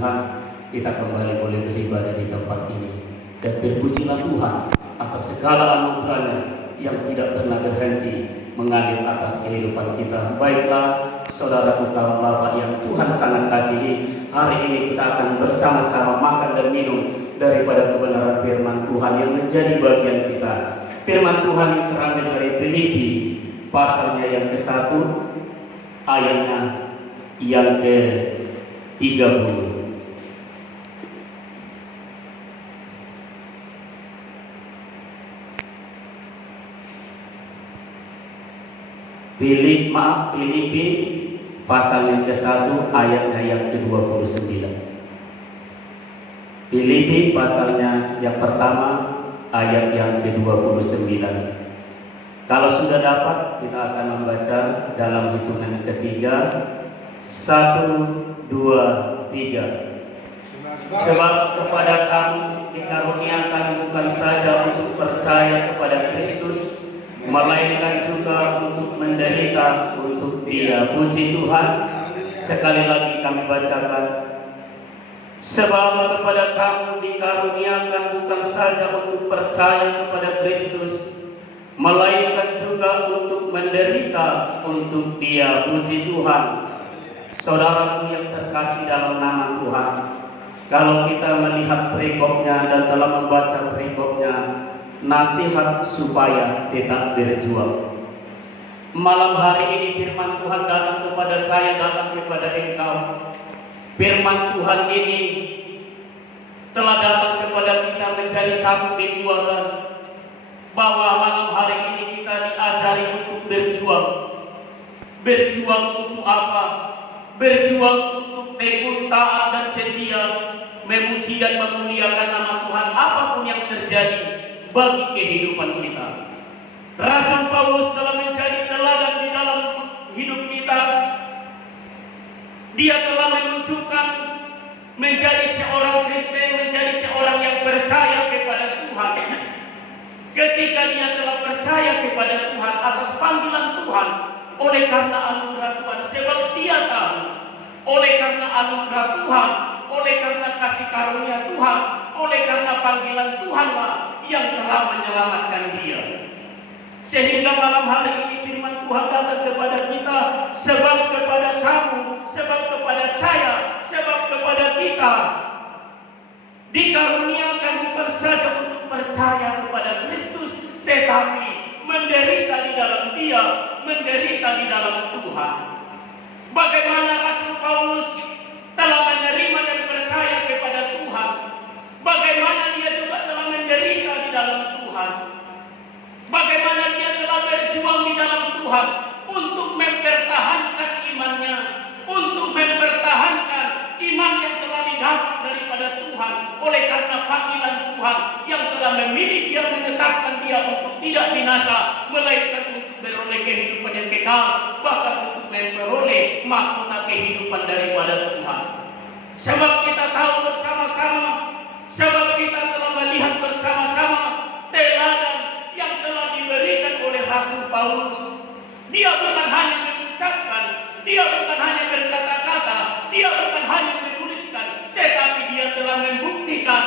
Tuhan, kita kembali boleh beribadah di tempat ini. Dan terpujilah Tuhan atas segala anugerahnya yang tidak pernah berhenti mengalir atas kehidupan kita. Baiklah, saudaraku kaum Bapak yang Tuhan sangat kasihi, hari ini kita akan bersama-sama makan dan minum daripada kebenaran firman Tuhan yang menjadi bagian kita. Firman Tuhan yang terambil dari Filipi pasalnya yang ke-1 ayatnya yang ke-30. Filipi pasal yang ke-1 ayatnya yang ke-29. Filipi pasalnya yang pertama ayat yang ke-29. Kalau sudah dapat, kita akan membaca dalam hitungan ketiga. 1, 2, 3. Sebab kepada kamu dikaruniakan bukan saja untuk percaya kepada Kristus, melainkan juga untuk menderita untuk Dia. Puji Tuhan. Sekali lagi kami bacakan. Sebab kepada kamu dikaruniakan bukan saja untuk percaya kepada Kristus, melainkan juga untuk menderita untuk Dia. Puji Tuhan. Saudaraku yang terkasih dalam nama Tuhan, kalau kita melihat perikopnya dan telah membaca perikopnya, nasihat supaya tetap berjuang. Malam hari ini firman Tuhan datang kepada saya, datang kepada engkau. Firman Tuhan ini telah datang kepada kita menjadi satu kekuatan, bahwa malam hari ini kita diajari untuk berjuang. Berjuang untuk apa? Berjuang untuk tekun, taat dan setia, memuji dan memuliakan nama Tuhan apapun yang terjadi bagi kehidupan kita. Rasul Paulus telah menjadi teladan di dalam hidup kita. Dia telah menunjukkan menjadi seorang Kristen, menjadi seorang yang percaya kepada Tuhan. Ketika dia telah percaya kepada Tuhan atas panggilan Tuhan, oleh karena anugerah Tuhan, sebab dia tahu, oleh karena anugerah Tuhan, oleh karena kasih karunia Tuhan, oleh karena panggilan Tuhanlah yang telah menyelamatkan dia. Sehingga malam hari ini firman Tuhan datang kepada kita, sebab kepada kamu, sebab kepada saya, sebab kepada kita dikaruniakan bukan saja untuk percaya kepada Kristus, tetapi menderita di dalam Dia, menderita di dalam Tuhan. Bagaimana Rasul Paulus telah menerima dan percaya kepada Tuhan, bagaimana dia juga telah menderita di dalam Tuhan, bagaimana dia telah berjuang di dalam Tuhan untuk mempertahankan imannya, untuk mempertahankan iman yang telah didapat daripada Tuhan oleh karena panggilan Tuhan yang telah memilih dia, menetapkan dia untuk tidak binasa, melainkan untuk beroleh kehidupan yang kekal, bahkan untuk memperoleh mahkota kehidupan daripada Tuhan. Sebab kita tahu bersama-sama, sebab kita telah melihat bersama-sama teladan yang telah diberikan oleh Rasul Paulus. Dia bukan hanya mengucapkan, dia bukan hanya berkata-kata, dia bukan hanya menuliskan, tetapi dia telah membuktikan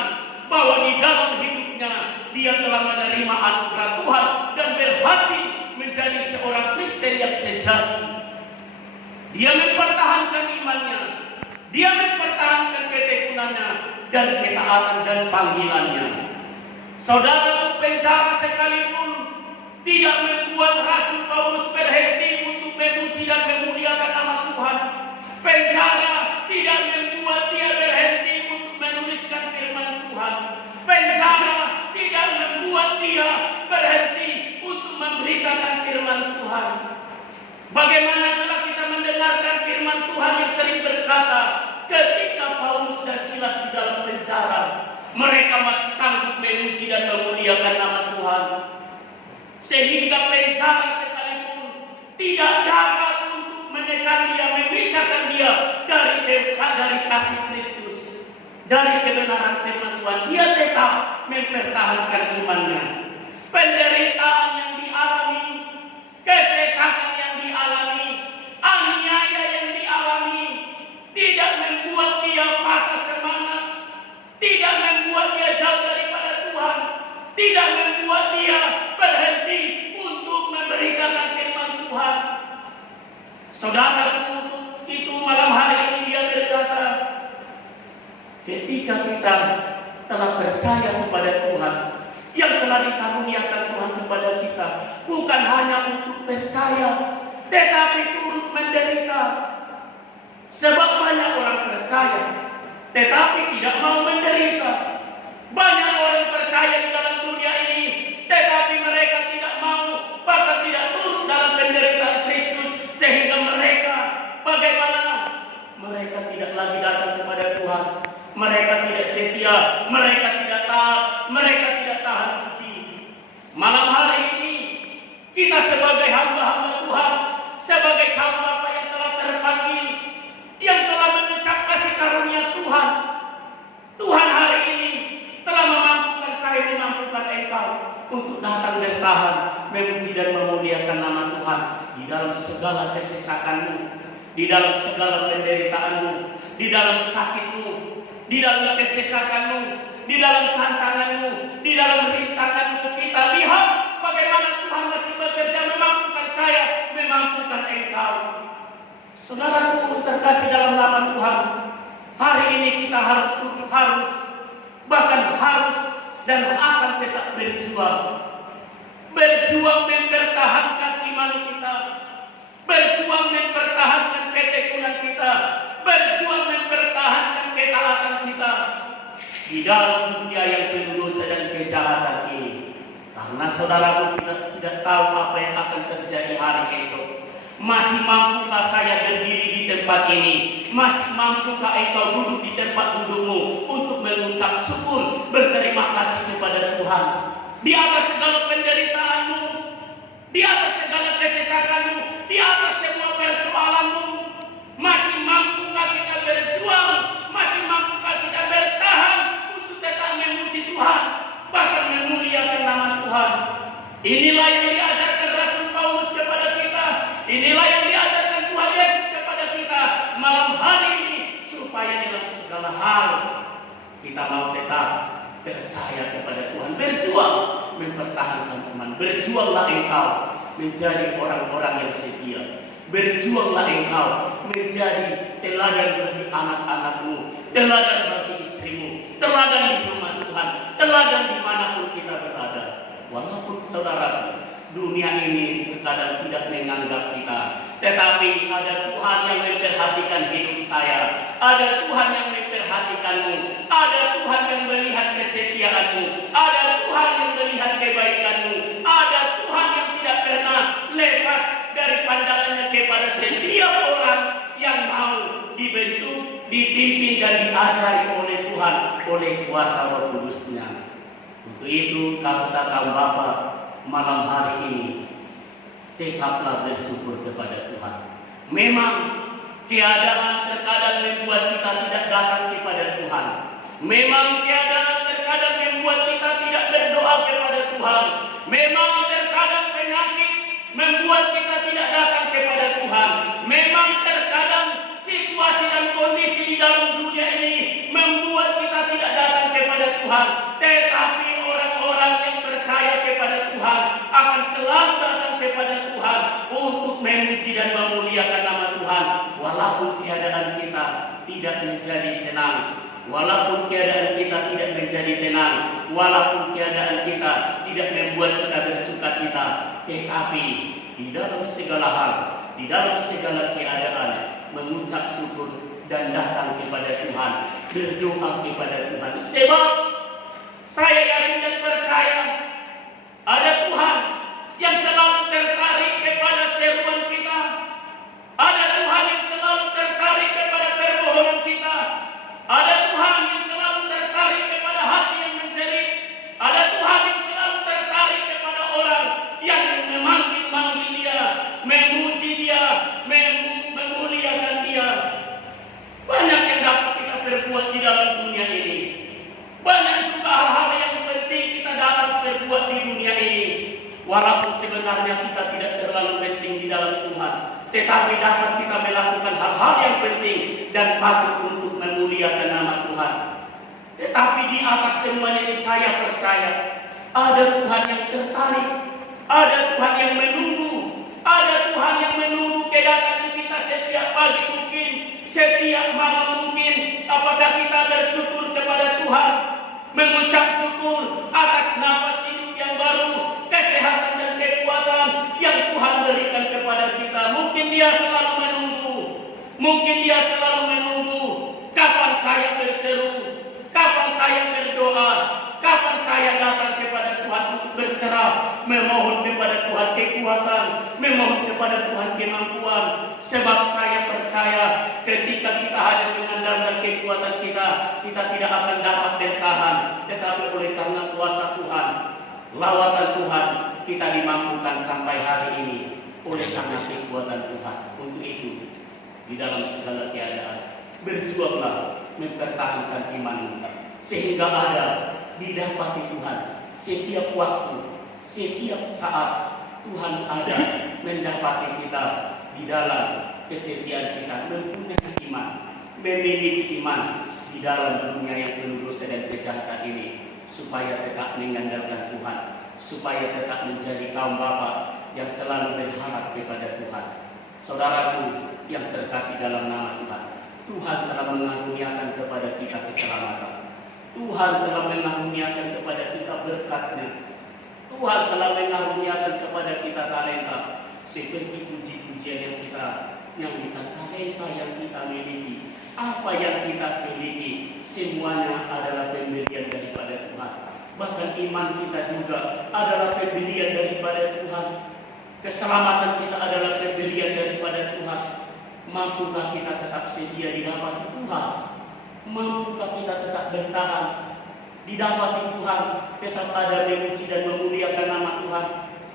bahwa di dalam hidupnya dia telah menerima anugerah Tuhan dan berhasil menjadi seorang Kristen yang sejati. Dia mempertahankan imannya, dia mempertahankan ketekunannya dan ketaatan dan panggilannya. Saudara, penjara sekalipun tidak membuat Rasul Paulus berhenti untuk memuji dan memuliakan nama Tuhan. Penjara tidak membuat dia berhenti untuk menuliskan firman Tuhan. Penjara tidak membuat dia berhenti untuk memberitakan firman Tuhan. Bagaimana telah kita mendengarkan firman Tuhan yang sering berkata, ketika Paulus dan Silas di dalam penjara, mereka masih sanggup memuji dan memuliakan nama Tuhan. Sehingga penjara sekalipun tidak dapat untuk menekan dia, memisahkan dia dari kasih Kristus, dari kebenaran firman Tuhan. Dia tetap mempertahankan imannya. Penderitaan yang dialami, kesesatan yang dialami, aniaya yang dialami, tidak membuat dia patah Saudaraku, itu malam hari ini dia berkata, ketika kita telah percaya kepada Tuhan, yang telah dikaruniakan Tuhan kepada kita, bukan hanya untuk percaya, tetapi turut menderita. Sebab banyak orang percaya, tetapi tidak mau menderita. Banyak orang percaya di dalam dunia ini, tetapi mereka tidak mau, bahkan tidak turut dalam penderitaan Kristus, sehingga mereka bagaimana? Mereka tidak lagi datang kepada Tuhan. Mereka tidak setia, mereka tidak taat, mereka tidak tahan uji. Malam hari ini kita sebagai hamba-hamba Tuhan, sebagai hamba yang telah terpanggil, yang telah mengucap kasih karunia Tuhan. Tuhan hari ini telah memampukan saya, memampukan engkau untuk datang dan tahan, memuji dan memuliakan nama Tuhan di dalam segala kesesakanmu, di dalam segala penderitaanmu, di dalam sakitmu, di dalam kesesakanmu, di dalam tantanganmu, di dalam rintanganmu. Kita lihat bagaimana Tuhan masih bekerja memampukan saya, memampukan engkau. Saudaraku terkasih dalam nama Tuhan, hari ini kita harus bahkan harus dan akan tetap berjuang. Berjuang mempertahankan iman kita, berjuang mempertahankan ketekunan kita, berjuang mempertahankan ketaatan kita di dalam dunia yang penuh dosa dan kejahatan ini. Karena saudaraku, kita tidak tahu apa yang akan terjadi hari esok. Masih mampukah saya berdiri di tempat ini? Masih mampukah engkau duduk di tempat dudukmu untuk mengucap syukur, berterima kasih kepada Tuhan di atas segala penderitaanmu, di atas segala kesesakanmu, di atas semua persoalanmu? Masih mampukah kita berjuang? Masih mampukah kita bertahan untuk tetap memuji Tuhan, bahkan memuliakan nama Tuhan? Inilah yang diajarkan Rasul Paulus kepada kita. Inilah yang diajarkan Tuhan Yesus kepada kita malam hari ini, supaya dalam segala hal kita mau tetap percaya kepada Tuhan, berjuang mempertahankan iman. Berjuanglah engkau menjadi orang-orang yang setia. Berjuanglah engkau menjadi teladan bagi anak-anakmu, teladan bagi istrimu, teladan di rumah Tuhan, teladan dimanapun kita berada. Walaupun saudara, dunia ini terkadang tidak menganggap kita, tetapi ada Tuhan yang memperhatikan hidup saya, ada Tuhan yang memperhatikanmu, ada Tuhan yang melihat kesetiaanmu, ada Tuhan yang melihat kebaikanmu, ada Tuhan yang tidak pernah lepas dari pandangannya kepada setiap orang yang mau dibentuk, dipimpin dan diajari oleh Tuhan, oleh kuasa Roh Kudus-Nya. Untuk itu kata Bapa malam hari ini, tetaplah bersyukur kepada Tuhan. Memang keadaan terkadang membuat kita tidak datang kepada Tuhan. Memang keadaan terkadang membuat kita tidak berdoa kepada Tuhan. Memang terkadang penyakit membuat kita tidak datang kepada Tuhan. Memang terkadang situasi dan kondisi di dalam dunia ini membuat kita tidak datang kepada Tuhan. Tetapi orang-orang yang percaya kepada Tuhan akan selalu datang kepada Tuhan untuk memuji dan memuliakan nama Tuhan. Walaupun keadaan kita tidak menjadi senang, walaupun keadaan kita tidak menjadi tenang, walaupun keadaan kita tidak membuat kita bersuka cita, tetapi di dalam segala hal, di dalam segala keadaan, mengucap syukur dan datang kepada Tuhan, berdoa kepada Tuhan. Sebab saya yakin dan percaya ada Tuhan yang selalu tertarik kepada seruan kita. Ada Tuhan yang selalu tertarik kepada permohonan kita. Ada Tuhan yang selalu tertarik kepada hati yang menjerit. Ada Tuhan yang selalu tertarik kepada orang yang memanggil Dia, memuji Dia, memuliakan Dia. Banyak yang dapat kita perbuat di dalam dunia ini. Banyak juga hal-hal yang penting kita dapat perbuat di dunia ini. Walaupun sebenarnya kita tidak terlalu penting di dalam Tuhan, tetapi dapat kita melakukan hal-hal yang penting dan patut untuk memuliakan nama Tuhan. Tetapi di atas semuanya ini saya percaya ada Tuhan yang tertarik, ada Tuhan yang menunggu, ada Tuhan yang menunggu kedatangan kita setiap pagi mungkin, setiap malam mungkin, apakah kita bersyukur kepada Tuhan, mengucap syukur atas napas hidup yang baru, kesehatan dan kekuatan yang Tuhan berikan kepada kita. Mungkin dia selalu menunggu, kapan saya berseru, kapan saya berdoa, kapan saya datang kepada Tuhan untuk berserah, memohon kepada Tuhan kekuatan, memohon kepada Tuhan kemampuan. Sebab saya percaya ketika kita hanya mengandalkan kekuatan kita tidak akan dapat bertahan. Tetapi oleh karena kuasa Tuhan, lawatan Tuhan, kita dimampukan sampai hari ini oleh karena kekuatan Tuhan. Untuk itu, di dalam segala keadaan, berjuanglah mempertahankan imanmu, sehingga ada didapati Tuhan setiap waktu, setiap saat. Tuhan ada mendapati kita di dalam kesetiaan kita, mempunyai iman, memiliki iman di dalam dunia yang penuh dosa dan kejahatan ini, supaya tetap mengandalkan Tuhan, supaya tetap menjadi kaum bapa yang selalu berharap kepada Tuhan. Saudaraku yang terkasih dalam nama Tuhan, Tuhan telah mengaruniakan kepada kita keselamatan. Tuhan telah mengaruniakan kepada kita berkat-Nya. Tuhan telah mengaruniakan kepada kita talenta, seperti puji-pujian yang kita talenta yang kita miliki. Apa yang kita miliki semuanya adalah pemberian daripada Tuhan. Bahkan iman kita juga adalah pemberian daripada Tuhan. Keselamatan kita adalah pemberian daripada Tuhan. Mampukah kita tetap setia di hadapan Tuhan? Mampukah kita tetap bertahan di hadapan Tuhan, tetap ada memuji dan memuliakan nama Tuhan?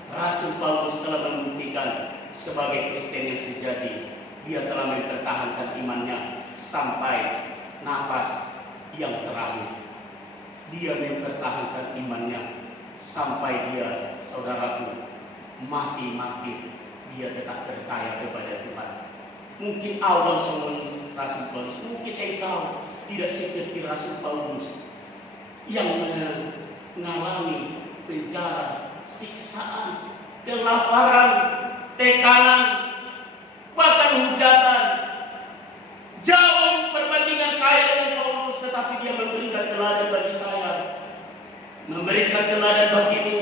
Rasul Paulus telah membuktikan sebagai Kristen yang sejati, dia telah mempertahankan imannya sampai nafas yang terakhir. Dia mempertahankan imannya sampai dia, saudaraku, mati-mati, dia tetap percaya kepada Tuhan. Mungkin awal seorang Rasul Paulus, mungkin engkau tidak seperti Rasul Paulus yang mengalami penjara, siksaan, kelaparan, tekanan, bahkan hujatan. Jauh perbandingan saya dengan Paulus, tetapi dia memberikan teladan bagi saya, memberikan teladan bagimu,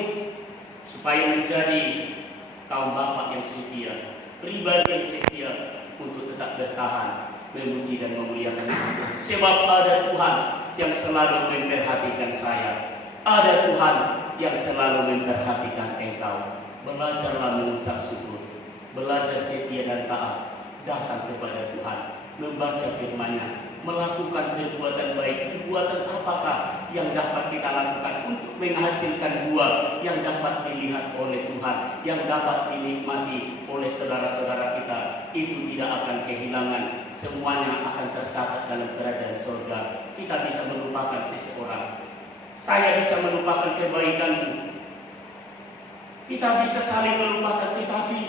supaya menjadi kaum bapak yang setia, pribadi yang setia, untuk tetap bertahan, memuji dan memuliakan Tuhan. Sebab ada Tuhan yang selalu memperhatikan saya, ada Tuhan yang selalu memperhatikan engkau. Belajarlah mengucap syukur, belajar setia dan taat, datang kepada Tuhan, membaca firman-Nya, melakukan perbuatan baik. Perbuatan apakah yang dapat kita lakukan untuk menghasilkan buah yang dapat dilihat oleh Tuhan, yang dapat dinikmati oleh saudara-saudara kita? Itu tidak akan kehilangan, semuanya akan tercatat dalam kerajaan surga. Kita bisa melupakan seseorang, saya bisa melupakan kebaikanmu, kita bisa saling melupakan, tetapi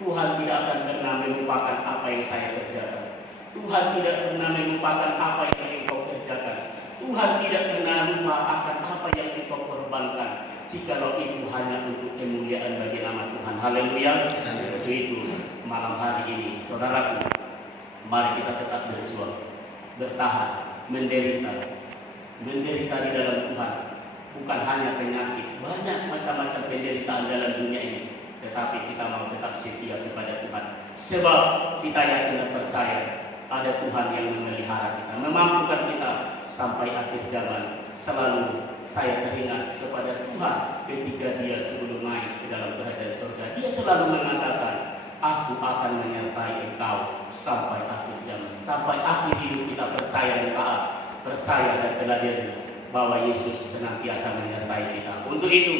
Tuhan tidak akan pernah melupakan apa yang saya kerjakan. Tuhan tidak pernah melupakan apa yang engkau kerjakan. Tuhan tidak pernah lupa akan apa yang engkau korbankan, jikalau itu hanya untuk kemuliaan bagi nama Tuhan. Haleluya. Untuk itu malam hari ini, saudaraku, mari kita tetap berjuang, bertahan, menderita di dalam Tuhan. Bukan hanya penyakit, banyak macam-macam penderitaan dalam dunia ini, tetapi kita mau tetap setia kepada Tuhan. Sebab kita yakin dan percaya ada Tuhan yang memelihara kita, memampukan kita sampai akhir zaman. Selalu saya teringat kepada Tuhan ketika dia sebelum naik ke dalam kerajaan surga. Dia selalu mengatakan, aku akan menyertai engkau sampai akhir zaman, sampai akhir hidup kita. Percaya dan taat, percaya dan teladan bahwa Yesus senantiasa menyertai kita. Untuk itu,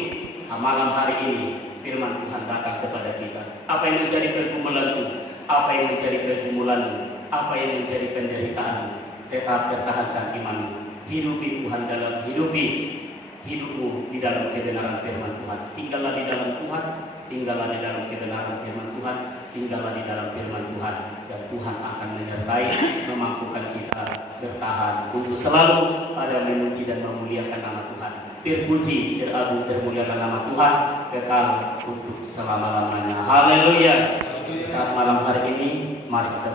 malam hari ini firman Tuhan datang kepada kita. Apa yang menjadi pergumulanmu, apa yang menjadi pergumulanmu, apa yang menjadi penderitaanmu, tetap pertahankan imanmu. Hidupi Tuhan dalam hidupmu di dalam kebenaran firman Tuhan. Tinggallah di dalam Tuhan, tinggallah di dalam kebenaran firman Tuhan, tinggallah di dalam firman Tuhan, dan Tuhan akan menyertai, memampukan kita bertahan untuk selalu ada memuji dan memuliakan nama Tuhan. Terpuji, teragung, termuliakan nama Tuhan kekal untuk selama-lamanya. Haleluya. Saat malam hari ini Mari kita